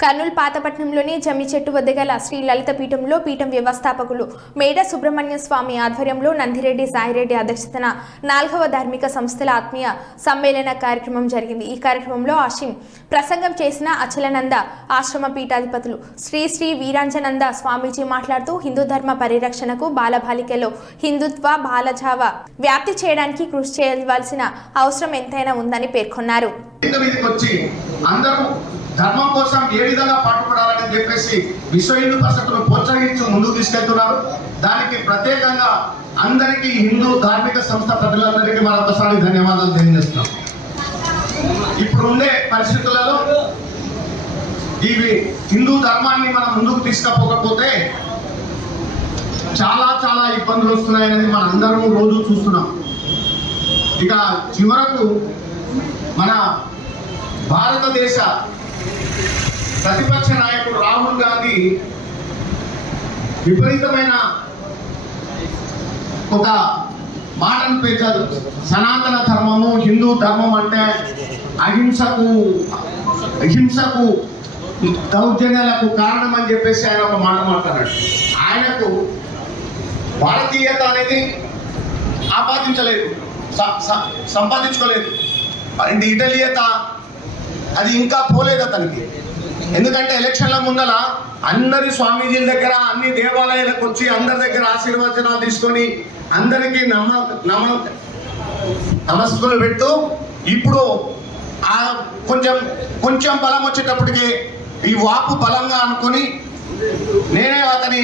కర్నూలు పాతపట్నంలోని జమ్మి చెట్టు వద్ద గల శ్రీ లలిత పీఠంలో పీఠం వ్యవస్థాపకులు మేడ సుబ్రహ్మణ్య స్వామి ఆధ్వర్యంలో నందిరెడ్డి సాయిరెడ్డి అధ్యక్షతన నాలుగవ ధార్మిక సంస్థల ఆత్మీయ సమ్మేళన కార్యక్రమం జరిగింది. ఈ కార్యక్రమంలో ఆశిం ప్రసంగం చేసిన అచలనంద ఆశ్రమ పీఠాధిపతులు శ్రీ శ్రీ వీరాంజనంద స్వామీజీ మాట్లాడుతూ హిందూ ధర్మ పరిరక్షణకు బాలబాలికలో హిందుత్వ బాలజావ వ్యాప్తి చేయడానికి కృషి చేయవలసిన అవసరం ఎంతైనా ఉందని పేర్కొన్నారు. అందరూ ధర్మం కోసం ఏ విధంగా పాటుపడాలని చెప్పేసి విశ్వ హిందూ పరిషత్తును ప్రోత్సహించి ముందుకు తీసుకెళ్తున్నారు. దానికి ప్రత్యేకంగా అందరికీ హిందూ ధార్మిక సంస్థ ప్రజలందరికీ మరొకసారి ధన్యవాదాలు తెలియజేస్తున్నాం. ఇప్పుడు ఉండే పరిస్థితులలో ఇవి హిందూ ధర్మాన్ని మనం ముందుకు తీసుకపోకపోతే చాలా చాలా ఇబ్బందులు వస్తున్నాయనేది మన అందరం రోజు చూస్తున్నాం. ఇక చివరకు మన భారతదేశ ప్రతిపక్ష నాయకుడు రాహుల్ గాంధీ విపరీతమైన ఒక మాటను పెంచారు సనాతన ధర్మము హిందూ ధర్మం అంటే అహింసకు అహింసకు దౌర్జన్యాలకు కారణం అని చెప్పేసి ఆయన ఒక మాట మాట్లాడాడు. ఆయనకు భారతీయత అనేది ఆపాదించలేదు సంపాదించుకోలేదు. అండ్ ఇటలీయత అది ఇంకా పోలేదు అతనికి. ఎందుకంటే ఎలక్షన్ల ముందల అందరి స్వామీజీల దగ్గర అన్ని దేవాలయాలకు వచ్చి అందరి దగ్గర ఆశీర్వచనాలు తీసుకొని అందరికీ నమ నమ నమస్కారాలు పెడుతూ ఇప్పుడు ఆ కొంచెం కొంచెం బలం వచ్చేటప్పటికి ఈ వాపు బలంగా అనుకొని నేనే అతని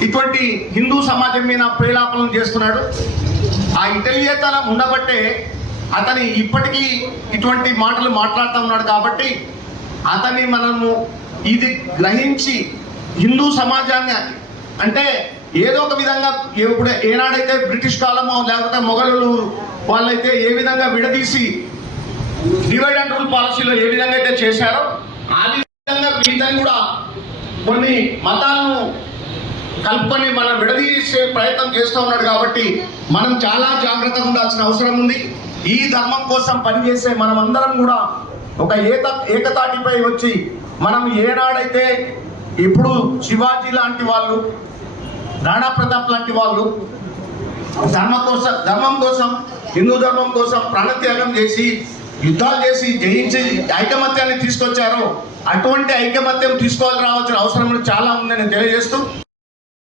ఇటువంటి హిందూ సమాజం మీద ప్రేలాపనం చేస్తున్నాడు. ఆ ఇటలియతనం ఉండబట్టే అతని ఇప్పటికీ ఇటువంటి మాటలు మాట్లాడుతూ ఉన్నాడు కాబట్టి అతన్ని మనము ఇది గ్రహించి హిందూ సమాజాన్ని అంటే ఏదో ఒక విధంగా ఇప్పుడు ఏనాడైతే బ్రిటిష్ కాలమో లేకపోతే మొఘలు వాళ్ళైతే ఏ విధంగా విడదీసి డివైడ్ అండ్ రూల్ పాలసీలో ఏ విధంగా అయితే చేశారో ఆ విధంగా వీళ్ళని కూడా కొన్ని మతాలను కలుపుకొని మనం విడదీసే ప్రయత్నం చేస్తూ ఉన్నాడు కాబట్టి మనం చాలా జాగ్రత్తగా ఉండాల్సిన అవసరం ఉంది. ఈ ధర్మం కోసం పనిచేసే మనమందరం కూడా ఒక ఏక ఏకతాటిపై వచ్చి మనం ఏనాడైతే ఇప్పుడు శివాజీ లాంటి వాళ్ళు రాణా ప్రతాప్ లాంటి వాళ్ళు ధర్మం కోసం ధర్మం కోసం హిందూ ధర్మం కోసం ప్రాణత్యాగం చేసి యుద్ధాలు చేసి జయించి ఐకమత్యాన్ని తీసుకొచ్చారో అటువంటి ఐకమత్యం తీసుకోవాల్సి రావాల్సిన అవసరం చాలా ఉందని తెలియజేస్తూ